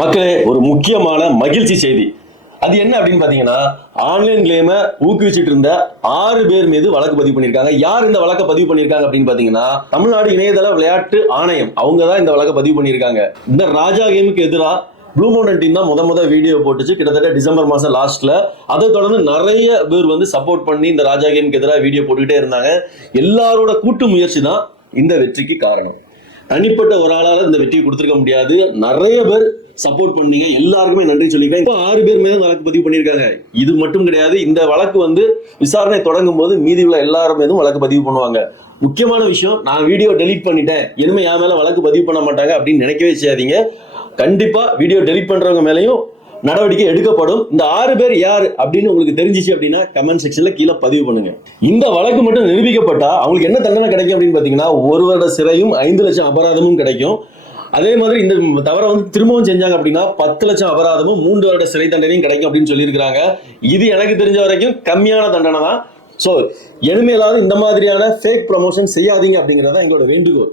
மக்களே, ஒரு முக்கியமான மகிழ்ச்சி செய்தி. அது என்ன அப்படின்னு பாத்தீங்கன்னா, ஆன்லைன் கேம ஊக்குவிச்சுட்டு இருந்த 6 பேர் மீது வழக்கு பதிவு பண்ணிருக்காங்க. யார் இந்த வழக்கை பதிவு பண்ணிருக்காங்க அப்படின்னு பாத்தீங்கன்னா, தமிழ்நாடு இணையதள விளையாட்டு ஆணையம். அவங்க தான் இந்த வழக்கை பதிவு பண்ணிருக்காங்க. இந்த ராஜா கேமுக்கு எதிராக ப்ளூ மவுண்டன் டீம் தான் முத வீடியோ போட்டுச்சு, கிட்டத்தட்ட டிசம்பர் மாசம் லாஸ்ட்ல. அதை தொடர்ந்து நிறைய பேர் வந்து சப்போர்ட் பண்ணி இந்த ராஜா கேமுக்கு எதிராக வீடியோ போட்டுக்கிட்டே இருந்தாங்க. எல்லாரோட கூட்டு முயற்சி தான் இந்த வெற்றிக்கு காரணம். தனிப்பட்ட ஒரு ஆளால இந்த வெற்றியை கொடுத்துருக்க முடியாது. நிறைய பேர் சப்போர்ட் பண்ணீங்க, எல்லாருக்குமே நன்றி சொல்லிக்கிறேன். இப்போ 6 பேர் மேல வழக்கு பதிவு பண்ணியிருக்காங்க. இது மட்டும் கிடையாது, இந்த வழக்கு வந்து விசாரணை தொடங்கும் போது மீதி உள்ள எல்லாரும் மீதும் வழக்கு பதிவு பண்ணுவாங்க. முக்கியமான விஷயம், நான் வீடியோ டெலீட் பண்ணிட்டேன், இனிமே என் மேல வழக்கு பதிவு பண்ண மாட்டாங்க அப்படின்னு நினைக்கவே செய்யாதீங்க. கண்டிப்பா வீடியோ டெலீட் பண்றவங்க மேலையும் நடவடிக்கை எடுக்கப்படும். இந்த 6 பேர் யாரு அப்படின்னு உங்களுக்கு தெரிஞ்சிச்சு அப்படின்னா கமெண்ட் செக்ஷன்ல கீழே பதிவு பண்ணுங்க. இந்த வழக்கு மட்டும் நிரூபிக்கப்பட்டா அவங்களுக்கு என்ன தண்டனை கிடைக்கும் அப்படின்னு பாத்தீங்கன்னா, 1 வருட சிறையும் 5 லட்சம் அபராதமும் கிடைக்கும். அதே மாதிரி இந்த தவறை வந்து திரும்பவும் செஞ்சாங்க அப்படின்னா 10 லட்சம் அபராதமும் 3 வருட சிறை தண்டனையும் கிடைக்கும் அப்படின்னு சொல்லியிருக்கிறாங்க. இது எனக்கு தெரிஞ்ச வரைக்கும் கம்மியான தண்டனை தான். ஸோ இனிமேலாவது இந்த மாதிரியான ஃபேக் ப்ரமோஷன் செய்யாதீங்க அப்படிங்கிறதா எங்களோட வேண்டுகோள்.